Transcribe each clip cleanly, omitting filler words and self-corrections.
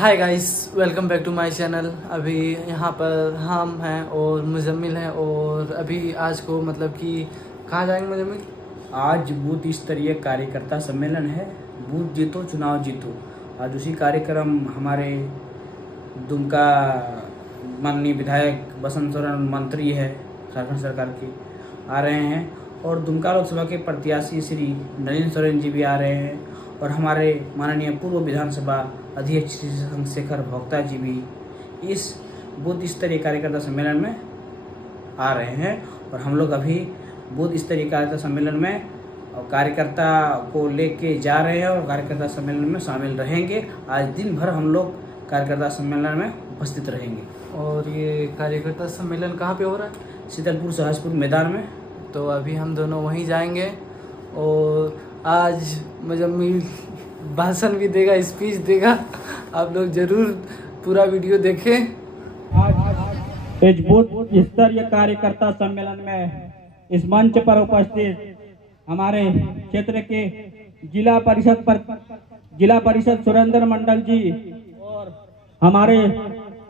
Hi guys, welcome back to my channel. अभी यहाँ पर हम हैं और मुजम्मिल हैं और अभी आज को मतलब कि कहाँ जाएंगे मुजम्मिल? आज बूथ स्तरीय कार्यकर्ता सम्मेलन है। बूथ जीतो चुनाव जीतो। आज उसी कार्यक्रम हमारे दुमका माननीय विधायक बसंत सोरेन मंत्री है झारखंड सरकार के आ रहे हैं और दुमका लोकसभा के प्रत्याशी श्री नलिन सोरेन जी भी आ रहे हैं और हमारे माननीय पूर्व विधानसभा अध्यक्ष श्री चंद्रशेखर भोक्ता जी भी इस बूथ स्तरीय कार्यकर्ता सम्मेलन में आ रहे हैं और हम लोग अभी बूथ स्तरीय कार्यकर्ता सम्मेलन में कार्यकर्ता को लेके जा रहे हैं और कार्यकर्ता सम्मेलन में शामिल रहेंगे। आज दिन भर हम लोग कार्यकर्ता सम्मेलन में उपस्थित रहेंगे। और ये कार्यकर्ता सम्मेलन कहाँ पे हो रहा है? शीतलपुर सहसपुर मैदान में। तो अभी हम दोनों वहीं जाएंगे और आज मुजम्मिल भाषण भी देगा, स्पीच देगा। आप लोग जरूर पूरा वीडियो देखें। इस बूथ स्तरीय कार्यकर्ता सम्मेलन में इस मंच पर उपस्थित हमारे क्षेत्र के जिला परिषद सुरेंद्र मंडल जी और हमारे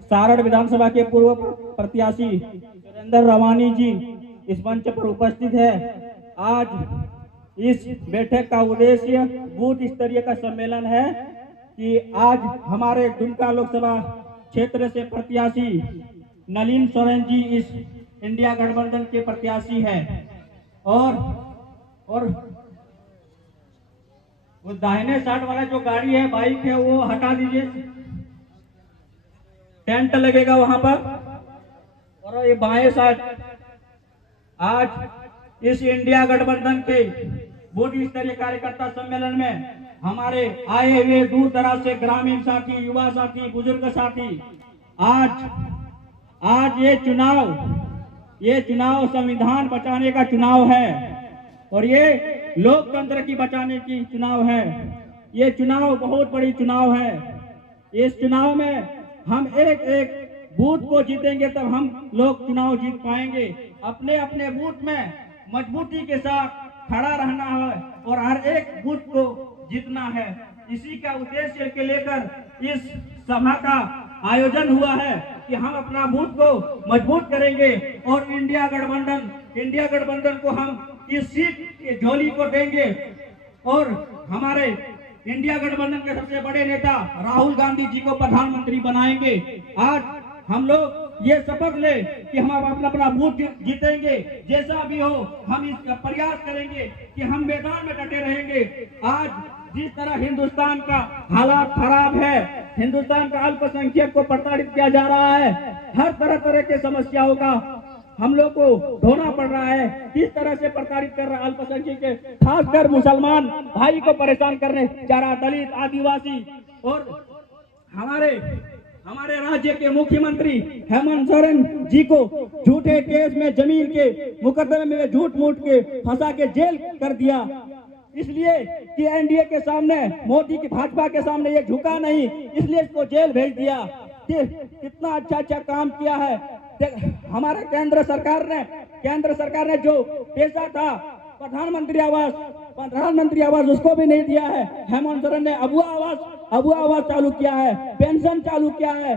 सारण विधानसभा के पूर्व प्रत्याशी सुरेंद्र रवानी जी इस मंच पर उपस्थित है। आज इस बैठक का उद्देश्य बूथ स्तरीय का सम्मेलन है कि आज हमारे दुमका लोकसभा क्षेत्र से प्रत्याशी नलिन सोरेन जी इस इंडिया गठबंधन के प्रत्याशी हैं और वो दाहिने साइड वाला जो गाड़ी है, बाइक है, वो हटा दीजिए। टेंट लगेगा वहां पर। और ये बाएं साइड आज इस इंडिया गठबंधन के बूथ स्तरीय कार्यकर्ता सम्मेलन में हमारे आए हुए दूर दराज से ग्रामीण साथी, युवा साथी, बुजुर्ग साथी, आज ये चुनाव संविधान बचाने का चुनाव है और ये लोकतंत्र की बचाने की चुनाव है। ये चुनाव बहुत बड़ी चुनाव है। इस चुनाव में हम एक एक बूथ को जीतेंगे तब हम लोग चुनाव जीत पाएंगे। अपने अपने बूथ में मजबूती के साथ खड़ा रहना है और हर एक बूथ को जीतना है। इसी का उद्देश्य के लेकर इस सभा का आयोजन हुआ है कि हम अपना बूथ को मजबूत करेंगे और इंडिया गठबंधन को हम इस सीट की झोली को देंगे और हमारे इंडिया गठबंधन के सबसे बड़े नेता राहुल गांधी जी को प्रधानमंत्री बनाएंगे। आज हम लोग ये शपथ ले कि हम अपना बूथ जीतेंगे। जैसा भी हो हम इसका प्रयास करेंगे कि हम मैदान में डटे रहेंगे। आज जिस तरह हिंदुस्तान का हालात खराब है, हिंदुस्तान का अल्पसंख्यक को प्रताड़ित किया जा रहा है, हर तरह के समस्याओं का हम लोग को ढोना पड़ रहा है। किस तरह से प्रताड़ित कर रहा है अल्पसंख्यक, खासकर मुसलमान भाई को परेशान करने जा रहा, दलित, आदिवासी। और हमारे राज्य के मुख्यमंत्री हेमंत सोरेन जी को झूठे केस में, जमीन के मुकदमे में झूठ मूठ के फंसा के जेल कर दिया, इसलिए कि एनडीए के सामने, मोदी की भाजपा के सामने ये झुका नहीं, इसलिए इसको जेल भेज दिया। कितना अच्छा काम किया है हमारा केंद्र सरकार ने जो पैसा था प्रधानमंत्री आवास उसको भी नहीं दिया है। हेमंत सोरेन ने अबुआ आवास चालू किया है, पेंशन चालू किया है,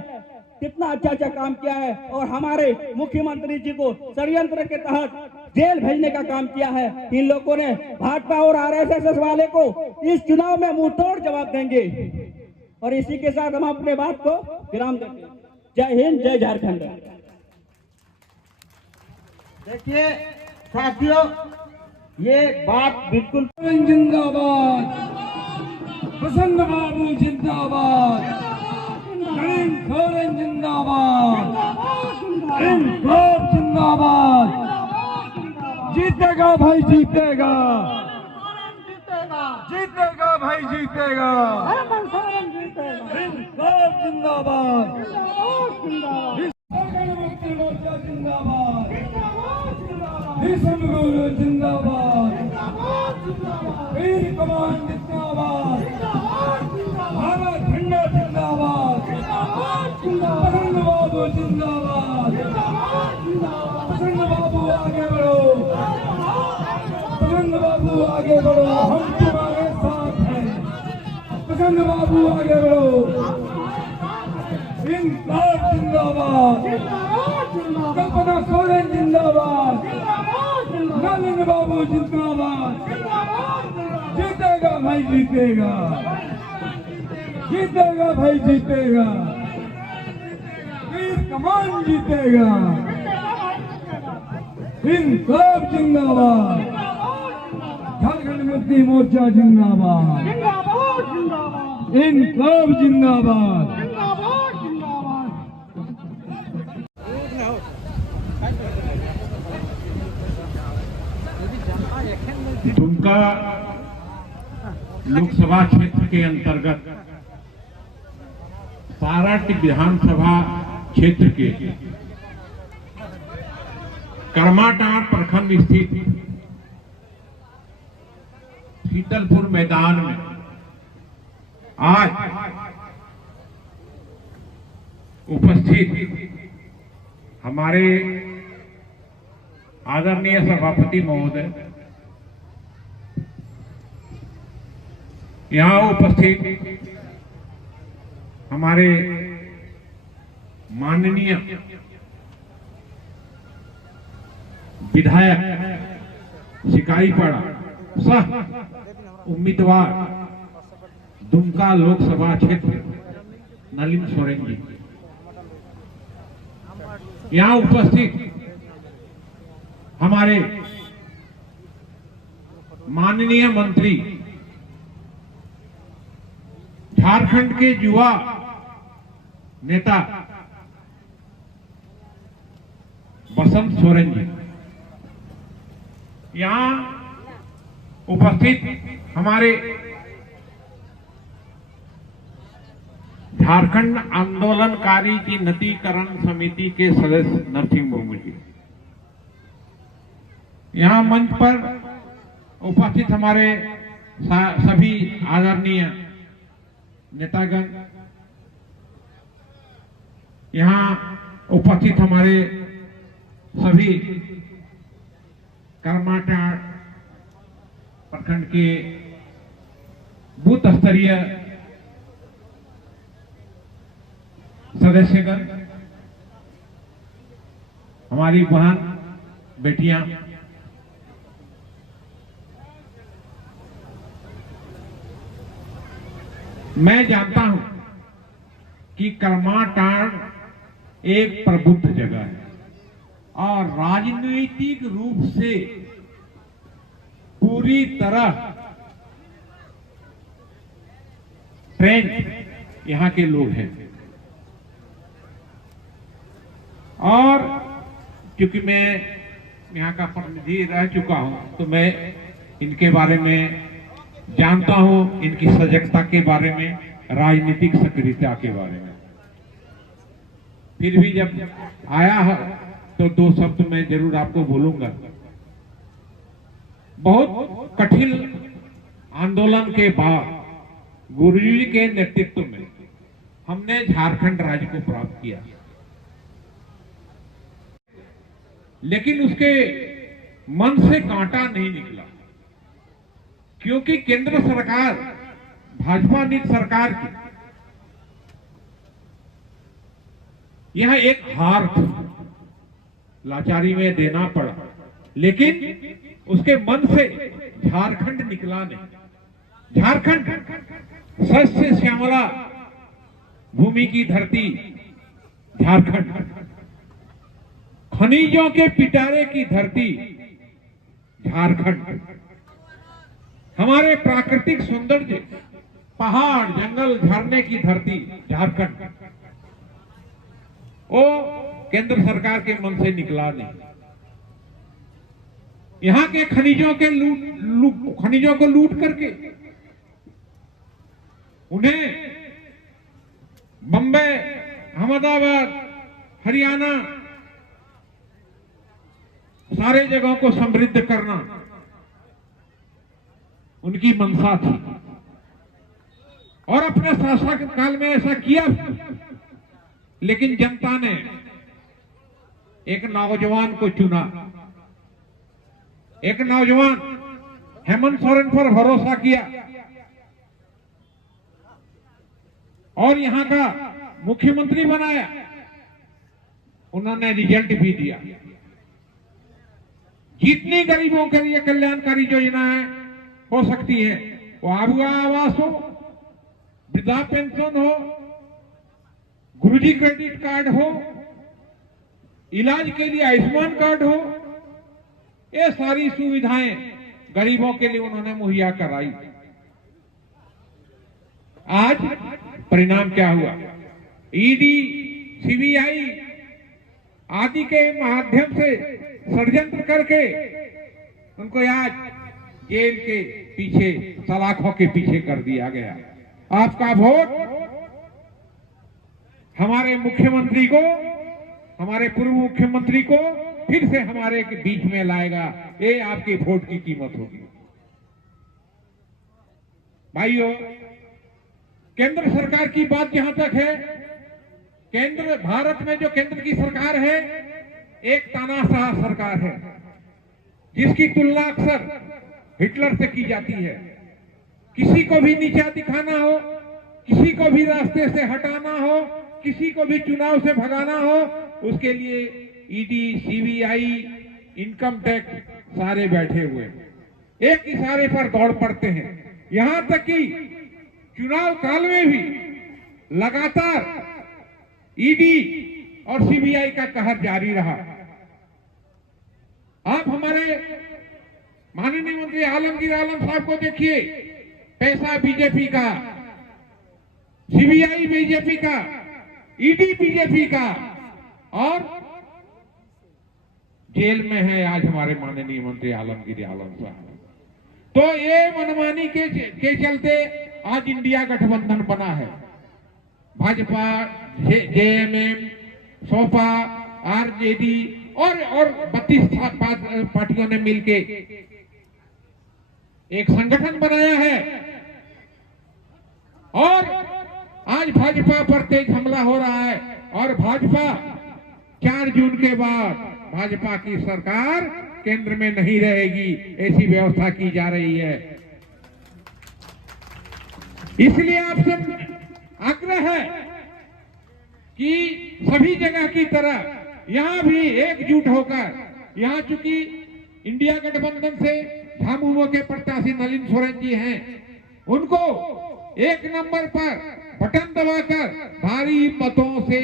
कितना अच्छा काम किया है। और हमारे मुख्यमंत्री जी को षड्यंत्र के तहत जेल भेजने का काम किया है। इन लोगों ने भाजपा और आरएसएस वाले को इस चुनाव में मुंह तोड़ जवाब देंगे। और इसी के साथ हम अपने बात को विराम देंगे। जय हिंद, जय झारखंड। देखिए साथियों, ये बात बिल्कुल जिंदाबाद, बसंत बाबू जिंदाबाद, नलिन सोरेन जिंदाबाद, जिंदाबाद। जीतेगा भाई, जीतेगा भाई, जीतेगा। जिंदाबाद, जिंदाबाद, गुरु जिंदाबाद, वीर कमान जिंदाबाद, भारत झंडा जिंदाबाद, बसंत बाबू जिंदाबाद, बसंत बाबू आगे बढ़ो, बसंत बाबू आगे बढ़ो, हम तुम्हारे साथ हैं। बसंत बाबू आगे बढ़ो। जिंदाबाद, कल्पना सोरेन जिंदाबाद, नलिन बाबू जिंदाबाद, जीतेगा भाई जीतेगा, जीतेगा भाई जीतेगा, वीर कमान जीतेगा, इंकलाब जिंदाबाद, झारखंड मुक्ति मोर्चा जिंदाबाद, इंकलाब जिंदाबाद। दुमका लोकसभा क्षेत्र के अंतर्गत सारट विधानसभा क्षेत्र के करमाटांड़ प्रखंड स्थित शीतलपुर मैदान में आज उपस्थित हमारे आदरणीय सभापति महोदय, यहाँ उपस्थित हमारे माननीय विधायक सिकाईपाड़ा सह उम्मीदवार दुमका लोकसभा क्षेत्र नलिन सोरेन जी, यहाँ उपस्थित हमारे माननीय मंत्री, झारखंड के युवा नेता बसंत सोरेन जी, यहाँ उपस्थित हमारे झारखंड आंदोलनकारी की नतीकरण समिति के सदस्य नरसिंह मुर्मू जी, यहाँ मंच पर उपस्थित हमारे सभी आदरणीय नेतागण, यहाँ उपस्थित हमारे सभी करमाटांड़ प्रखंड के बूथ स्तरीय सदस्यगण, हमारी बहन बेटियां, मैं जानता हूं कि करमाटांड़ एक प्रबुद्ध जगह है और राजनीतिक रूप से पूरी तरह ट्रेंड यहां के लोग हैं। और क्योंकि मैं यहां का प्रतिनिधि रह चुका हूं तो मैं इनके बारे में जानता हूं, इनकी सजगता के बारे में, राजनीतिक सक्रियता के बारे में। फिर भी जब आया है तो दो शब्द मैं जरूर आपको बोलूंगा। बहुत कठिन आंदोलन के बाद गुरुजी के नेतृत्व में हमने झारखंड राज्य को प्राप्त किया, लेकिन उसके मन से कांटा नहीं निकला, क्योंकि केंद्र सरकार, भाजपा नीति सरकार की यह एक हार थी, लाचारी में देना पड़ा, लेकिन उसके मन से झारखंड निकला नहीं। झारखंड सस्य श्यामला भूमि की धरती, झारखंड खनिजों के पिटारे की धरती, झारखंड हमारे प्राकृतिक सौंदर्य, पहाड़, जंगल, झरने की धरती, झारखंड। वो केंद्र सरकार के मन से निकला नहीं। यहां के खनिजों को लूट करके उन्हें बंबई, अहमदाबाद, हरियाणा सारे जगहों को समृद्ध करना उनकी मंशा थी और अपने शासन काल में ऐसा किया। लेकिन जनता ने एक नौजवान को चुना, एक नौजवान हेमंत सोरेन पर भरोसा किया और यहां का मुख्यमंत्री बनाया उन्होंने रिजल्ट भी दिया। जितनी गरीबों के लिए कल्याणकारी योजनाएं हो सकती है, वो आबुआ आवास हो, वृद्धा पेंशन हो, गुरुजी क्रेडिट कार्ड हो, इलाज के लिए आयुष्मान कार्ड हो, ये सारी सुविधाएं गरीबों के लिए उन्होंने मुहैया कराई। आज परिणाम क्या हुआ? ईडी, सीबीआई आदि के माध्यम से षड्यंत्र करके उनको आज जेल के पीछे, सलाखों के पीछे कर दिया गया। आपका वोट हमारे मुख्यमंत्री को, हमारे पूर्व मुख्यमंत्री को फिर से हमारे बीच में लाएगा। ये आपके वोट की कीमत होगी। भाइयों, केंद्र सरकार की बात जहां तक है, केंद्र भारत में जो केंद्र की सरकार है एक तानाशाह सरकार है, जिसकी तुलना अक्सर हिटलर से की जाती है। किसी को भी नीचा दिखाना हो, किसी को भी रास्ते से हटाना हो, किसी को भी चुनाव से भगाना हो, उसके लिए ईडी, सीबीआई, इनकम टैक्स सारे बैठे हुए एक इशारे पर दौड़ पड़ते हैं। यहां तक कि चुनाव काल में भी लगातार ईडी और सीबीआई का कहर जारी रहा। आप हमारे माननीय मंत्री आलमगीर आलम साहब को देखिए, पैसा बीजेपी का, सीबीआई बीजेपी का, ईडी बीजेपी का, और जेल में है आज हमारे माननीय मंत्री आलमगीर आलम साहब। तो ये मनमानी के चलते आज इंडिया गठबंधन बना है। भाजपा, जेएमएम, सोपा, आरजेडी और 32 पार्टियों ने मिलके एक संगठन बनाया है, और आज भाजपा पर तेज हमला हो रहा है। और भाजपा 4 जून के बाद भाजपा की सरकार केंद्र में नहीं रहेगी, ऐसी व्यवस्था की जा रही है। इसलिए आपसे आग्रह है कि सभी जगह की तरह यहां भी एकजुट होकर, यहां चूंकि इंडिया गठबंधन से झामुमो के प्रत्याशी नलिन सोरेन जी हैं, उनको 1 नंबर पर बटन दबाकर भारी मतों से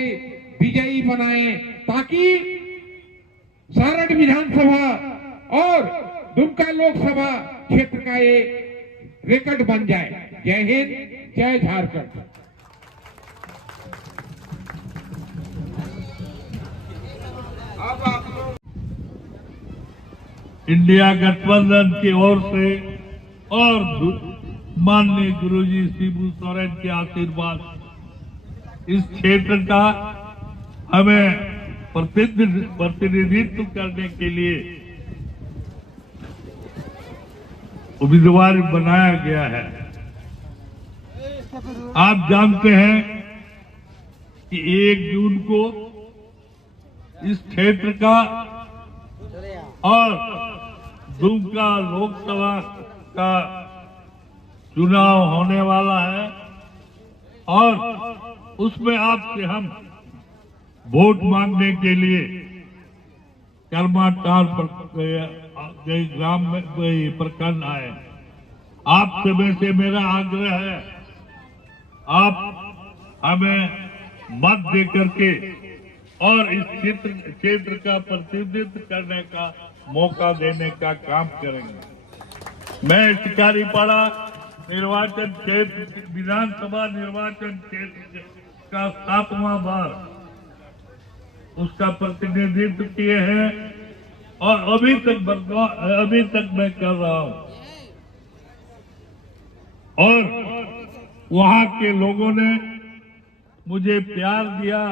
विजयी बनाएं, ताकि सारण विधानसभा और दुमका लोकसभा क्षेत्र का ये रिकॉर्ड बन जाए। जय हिंद, जय झारखंड। इंडिया गठबंधन की ओर से और माननीय गुरुजी शिबू सोरेन के आशीर्वाद इस क्षेत्र का हमें प्रतिनिधित्व करने के लिए उम्मीदवार बनाया गया है। आप जानते हैं कि 1 जून को इस क्षेत्र का और दुमका लोकसभा का चुनाव होने वाला है, और उसमें आपसे हम वोट मांगने के लिए करमाटाल ग्राम में प्रखंड आए। आप सभी से मेरा आग्रह है, आप हमें मत दे करके और इस क्षेत्र का प्रतिनिधित्व करने का मौका देने का काम करेंगे। मैं शिकारीपाड़ा निर्वाचन क्षेत्र, विधानसभा निर्वाचन क्षेत्र का 7वां बार उसका प्रतिनिधित्व किए हैं, और अभी तक मैं कर रहा हूं। और वहां के लोगों ने मुझे प्यार दिया,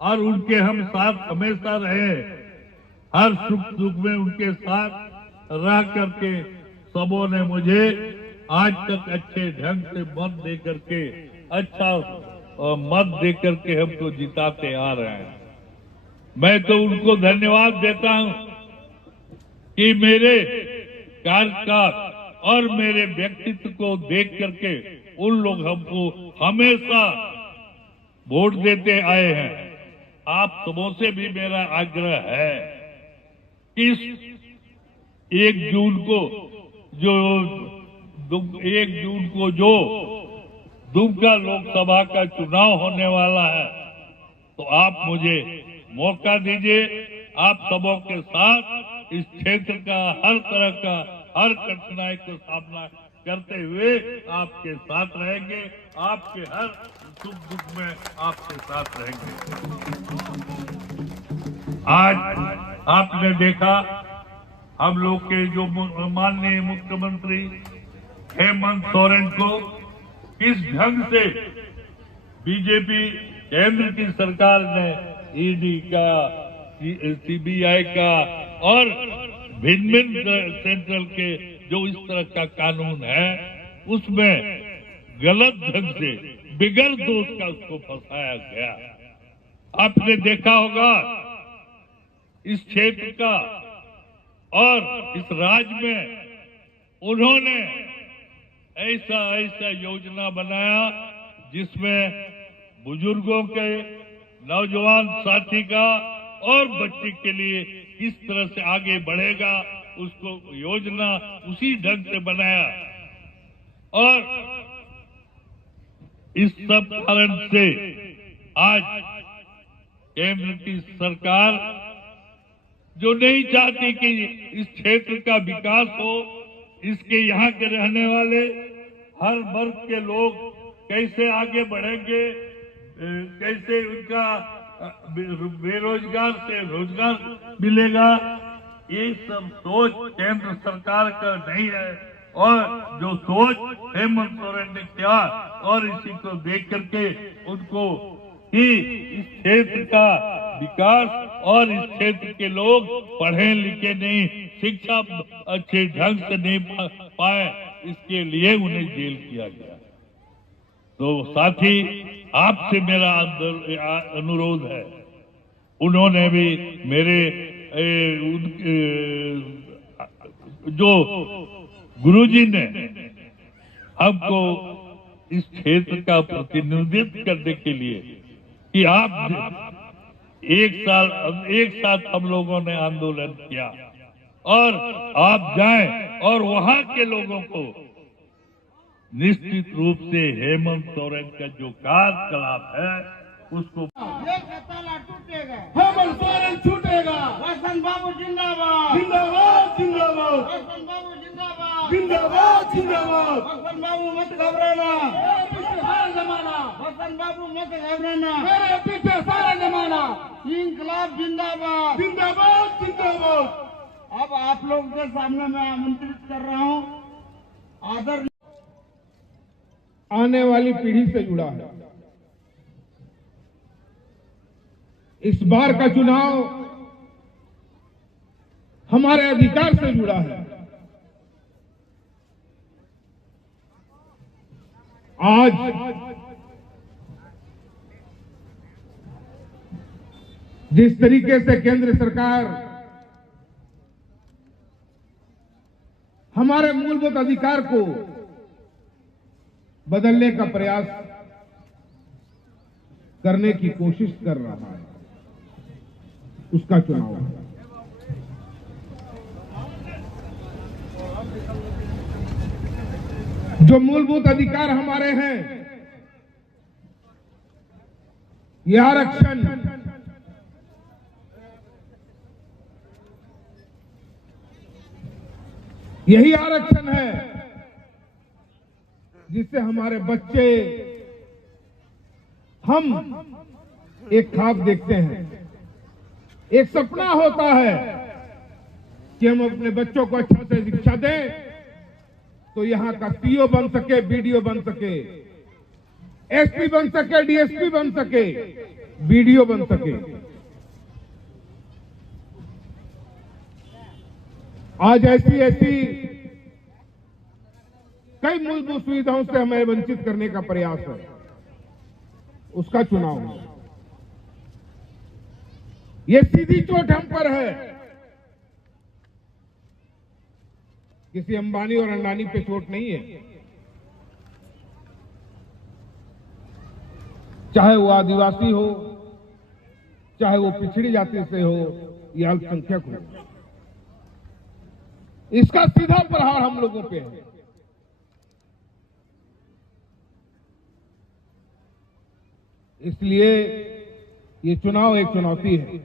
और उनके हम साथ हमेशा रहे। हर सुख दुख में उनके साथ रह करके सबों ने मुझे आज तक अच्छे ढंग से मत दे करके, अच्छा मत दे करके हमको जिताते आ रहे हैं। मैं तो उनको धन्यवाद देता हूं कि मेरे कार्यकाल और मेरे व्यक्तित्व को देख करके उन लोग हमको हमेशा वोट देते आए हैं। आप सबों से भी मेरा आग्रह है कि इस 1 जून को जो दुमका लोकसभा का चुनाव होने वाला है, तो आप मुझे मौका दीजिए। आप सबों के साथ इस क्षेत्र का हर तरह का हर कठिनाई को सामना करते हुए आपके साथ रहेंगे, आपके हर सुख दुख में आपके साथ रहेंगे। आज आपने देखा हम लोग के जो माननीय मुख्यमंत्री हेमंत सोरेन को किस ढंग से बीजेपी केंद्र की सरकार ने ईडी का, सीबीआई का और भिन्न सेंट्रल के जो इस तरह का कानून है उसमें गलत ढंग से बिगड़ दोष का उसको फंसाया गया। आपने देखा होगा इस क्षेत्र का और इस राज्य में उन्होंने ऐसा योजना बनाया जिसमें बुजुर्गों के, नौजवान साथी का और बच्चे के लिए किस तरह से आगे बढ़ेगा उसको योजना उसी ढंग से बनाया। और इस सब कारण से आज केंद्र की सरकार जो नहीं चाहती कि इस क्षेत्र का विकास हो, इसके यहाँ के रहने वाले हर वर्ग के लोग कैसे आगे बढ़ेंगे, कैसे उनका बेरोजगार से रोजगार मिलेगा, ये सब सोच केंद्र सरकार का नहीं है। और जो सोच हेमंत सोरेन ने किया और इसी को देख करके उनको ही इस क्षेत्र का विकास और इस क्षेत्र के लोग पढ़े लिखे नहीं, शिक्षा अच्छे ढंग से नहीं पाए, इसके लिए उन्हें जेल किया गया। तो साथी आपसे मेरा अनुरोध है, उन्होंने भी मेरे जो गुरुजी ने हमको इस क्षेत्र का प्रतिनिधित्व करने के लिए कि आप एक साथ हम लोगों ने आंदोलन किया और आप जाएं और वहां के लोगों को निश्चित रूप से हेमंत सोरेन का जो कार्यकलाप है उसको टूटेगा, हेमंत सोरेन छूटेगा। वसंत बाबू जिंदाबाद, जिंदाबाद जिंदाबाद, वसंत बाबू जिंदाबाद, जिंदाबाद जिंदाबाद। वसंत बाबू मत घबराना, मेरे पीछे सारा जमाना, वसंत बाबू मत घबराना, मेरे पीछे सारा जमाना। इंकलाब जिंदाबाद, जिंदाबाद जिंदाबाद। अब आप लोग के सामने मैं आमंत्रित कर रहा हूँ, आदर आने वाली पीढ़ी से जुड़ा है। इस बार का चुनाव हमारे अधिकार से जुड़ा है। आज जिस तरीके से केंद्र सरकार हमारे मूलभूत अधिकार को बदलने का प्रयास करने की कोशिश कर रहा है, उसका चुनाव है। जो मूलभूत अधिकार हमारे हैं, ये आरक्षण, यही आरक्षण है जिससे हमारे बच्चे, हम एक ख्वाब देखते हैं, एक सपना होता है कि हम अपने बच्चों को अच्छा से शिक्षा दें तो यहां का सीओ बन सके, बीडीओ बन सके, एसपी बन सके, डीएसपी बन सके, बीडीओ बन सके। आज ऐसी कई मूलभूत सुविधाओं से हमें वंचित करने का प्रयास है, उसका चुनाव है। ये सीधी चोट हम पर है, किसी अंबानी और अंडानी पे चोट नहीं है। चाहे वो आदिवासी हो, चाहे वो पिछड़ी जाति से हो या अल्पसंख्यक हो। इसका सीधा प्रहार हम लोगों पे है। इसलिए ये चुनाव एक चुनौती है।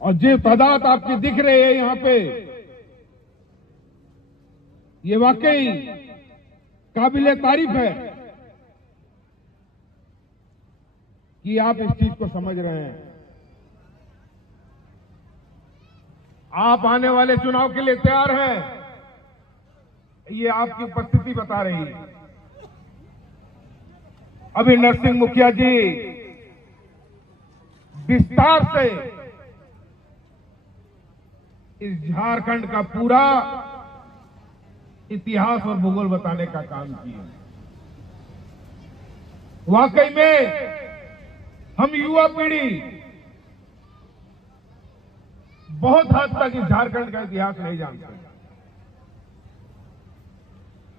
और जो तादाद आपकी दिख रही है यहां पे, ये वाकई काबिले तारीफ है कि आप इस चीज को समझ रहे हैं। आप आने वाले चुनाव के लिए तैयार हैं, ये आपकी उपस्थिति बता रही है। अभी नरसिंह मुखिया जी विस्तार से इस झारखंड का पूरा इतिहास और भूगोल बताने का काम किया। वाकई में हम युवा पीढ़ी बहुत हद तक इस झारखंड का इतिहास नहीं जानते।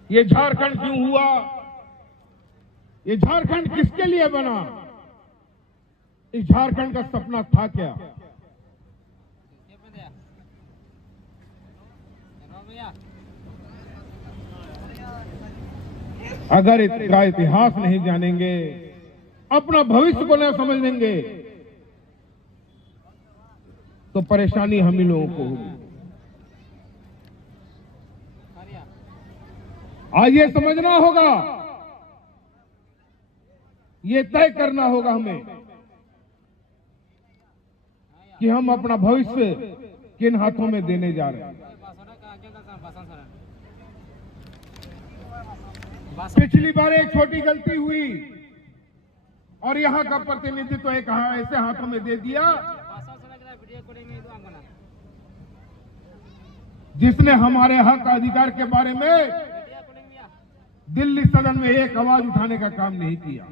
ये झारखंड क्यों हुआ, ये झारखंड किसके लिए बना, इस झारखंड का सपना था क्या। अगर इसका इतिहास नहीं जानेंगे, अपना भविष्य को न समझेंगे, तो परेशानी हम ही लोगों को होगी। आज ये समझना होगा, ये तय करना होगा हमें कि हम अपना भविष्य किन हाथों में देने जा रहे हैं। पिछली बार एक छोटी गलती हुई और यहां का प्रतिनिधित्व एक ऐसे हाथों में दे दिया जिसने हमारे हक अधिकार के बारे में दिल्ली सदन में एक आवाज उठाने का काम नहीं किया।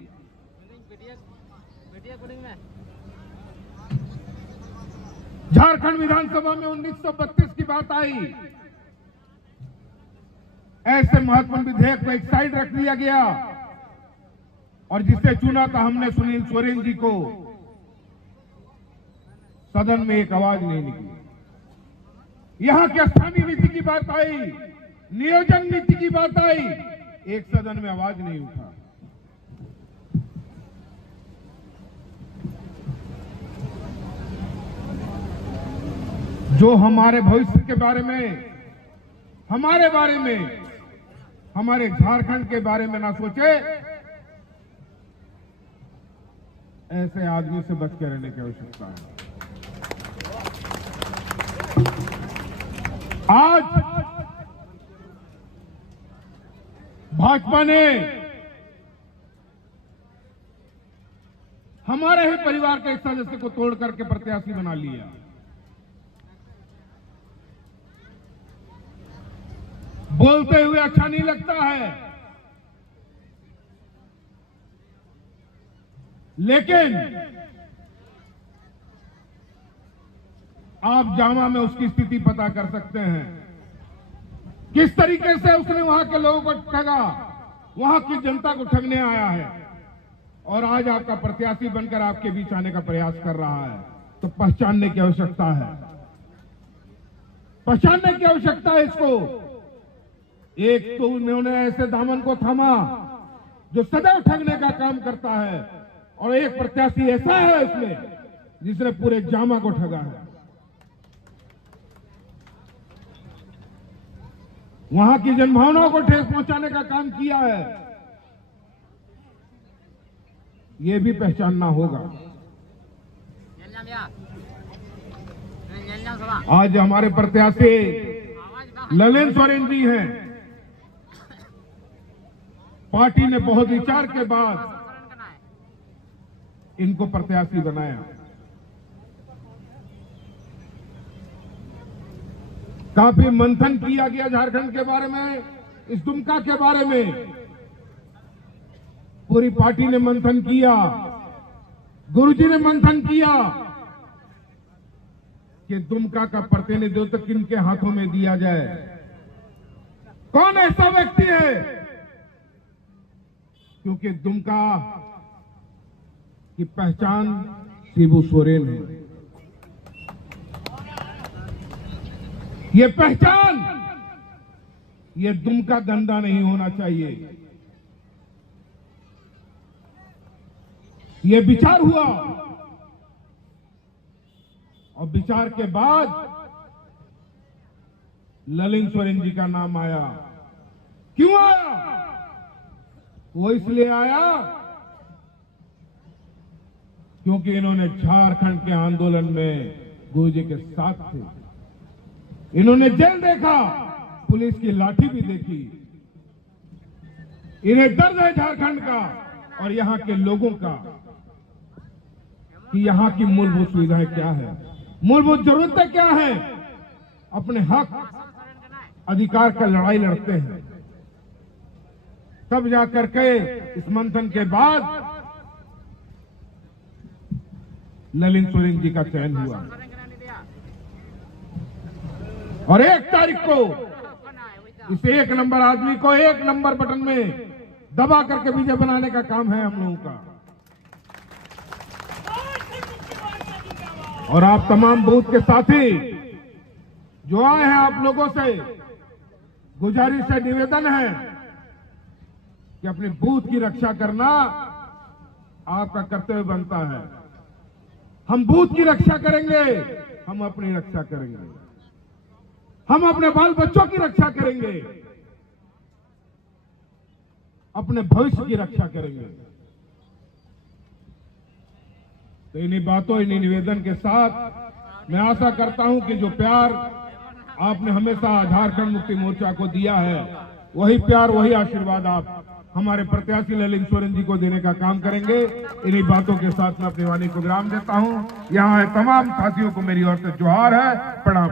झारखंड विधानसभा में 1932 की बात आई, ऐसे महत्वपूर्ण विधेयक को एक साइड रख दिया गया और जिसे चुना था हमने सुनील सोरेन जी को, सदन में एक आवाज नहीं निकली। यहां की स्थानीय नीति की बात आई, नियोजन नीति की बात आई, एक सदन में आवाज नहीं उठा। जो हमारे भविष्य के बारे में, हमारे बारे में, हमारे झारखंड के बारे में ना सोचे, ऐसे आदमी से बच के रहने की आवश्यकता है। आज भाजपा ने हमारे ही परिवार के एक सदस्य को तोड़ करके प्रत्याशी बना लिया। बोलते हुए अच्छा नहीं लगता है, लेकिन आप जामा में उसकी स्थिति पता कर सकते हैं। किस तरीके से उसने वहां के लोगों को ठगा, वहां की जनता को ठगने आया है और आज आपका प्रत्याशी बनकर आपके बीच आने का प्रयास कर रहा है। तो पहचानने की आवश्यकता है, पहचानने की आवश्यकता है इसको। एक तो उन्होंने ऐसे दामन को थामा जो सदैव ठगने का काम करता है, और एक प्रत्याशी ऐसा है इसमें जिसने पूरे जामा को ठगा है। वहां की जनभावनाओं को ठेस पहुंचाने का काम किया है, ये भी पहचानना होगा। आज हमारे प्रत्याशी ललन सोरेन जी हैं। पार्टी ने बहुत विचार के बाद इनको प्रत्याशी बनाया। काफी मंथन किया गया झारखंड के बारे में, इस दुमका के बारे में पूरी पार्टी ने मंथन किया, गुरुजी ने मंथन किया कि दुमका का प्रतिनिधित्व किनके हाथों में दिया जाए। कौन ऐसा व्यक्ति है, क्योंकि दुमका की पहचान शिबू सोरेन है। ये पहचान, ये दुमका धंधा नहीं होना चाहिए। ये विचार हुआ और विचार के बाद ललित सोरेन जी का नाम आया। क्यों आया? वो इसलिए आया क्योंकि इन्होंने झारखंड के आंदोलन में गुरुजी के साथ थे। इन्होंने जेल देखा, पुलिस की लाठी भी देखी। इन्हें दर्द है झारखंड का और यहां के लोगों का कि यहां की मूलभूत सुविधाएं क्या है, मूलभूत जरूरतें क्या है। अपने हक अधिकार का लड़ाई लड़ते हैं। तब जाकर के इस मंथन के बाद ललित सोरेन जी का चयन हुआ और 1 तारीख को इस 1 नंबर आदमी को 1 नंबर बटन में दबा करके विजय बनाने का काम है हम लोगों का। और आप तमाम बूथ के साथी जो आए हैं, आप लोगों से गुजारिश है, निवेदन है कि अपने बूथ की रक्षा करना आपका कर्तव्य बनता है। हम बूथ की रक्षा करेंगे, हम अपनी रक्षा करेंगे, हम अपने बाल बच्चों की रक्षा करेंगे, अपने भविष्य की रक्षा करेंगे। तो इन्हीं बातों, इन्हीं निवेदन के साथ मैं आशा करता हूं कि जो प्यार आपने हमेशा झारखंड मुक्ति मोर्चा को दिया है, वही प्यार, वही आशीर्वाद आप हमारे प्रत्याशी ललित सोरेन जी को देने का काम करेंगे। इन्हीं बातों के साथ मैं अपनी वाणी को विराम देता हूं। यहां है तमाम साथियों को मेरी ओर से जोहार है, प्रणाम।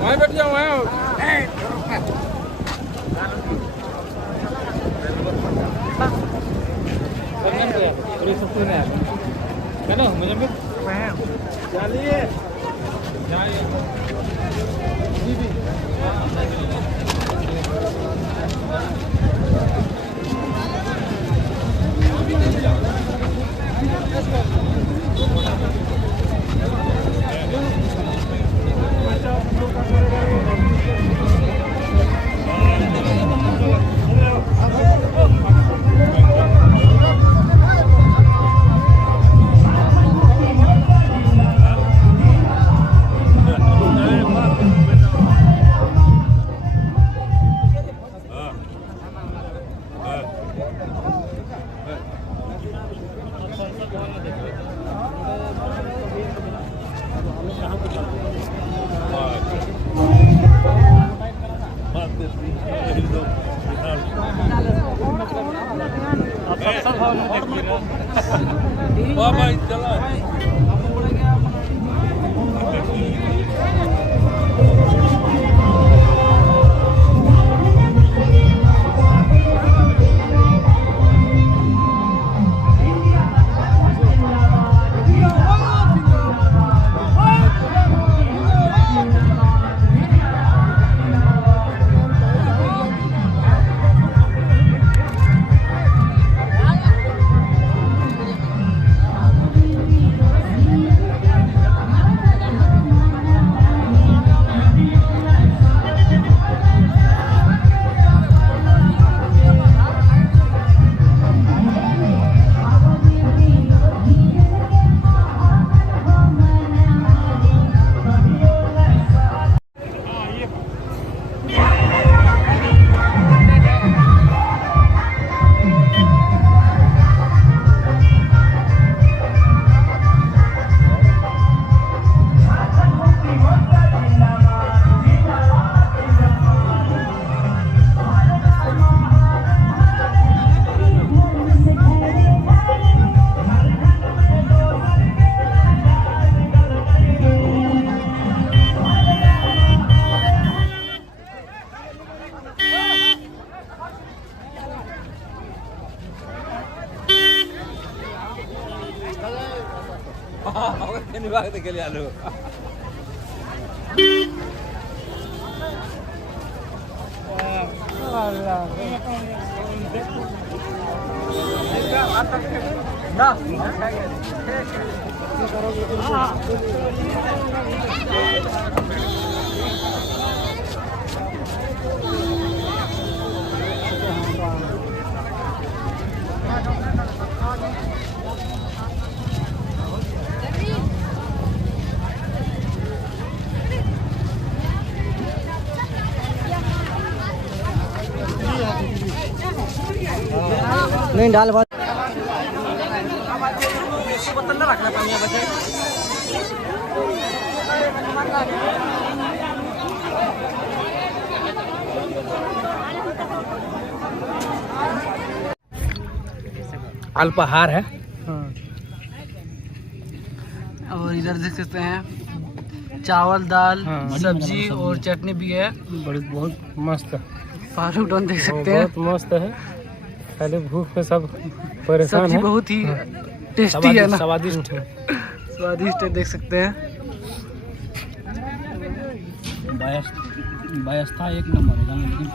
बैठ जाओ बाबा चला नहीं डाल बात अल्पाहार है। और इधर देख सकते हैं चावल दाल सब्जी और चटनी भी है। बहुत मस्त है। फालूक डॉन देख सकते हैं, बहुत मस्त है। पहले भूख में सब परेशान सब्जी है। बहुत ही टेस्टी है ना, स्वादिष्ट है। स्वादिष्ट है, देख सकते हैं। व्यवस्था एक नंबर है, लेकिन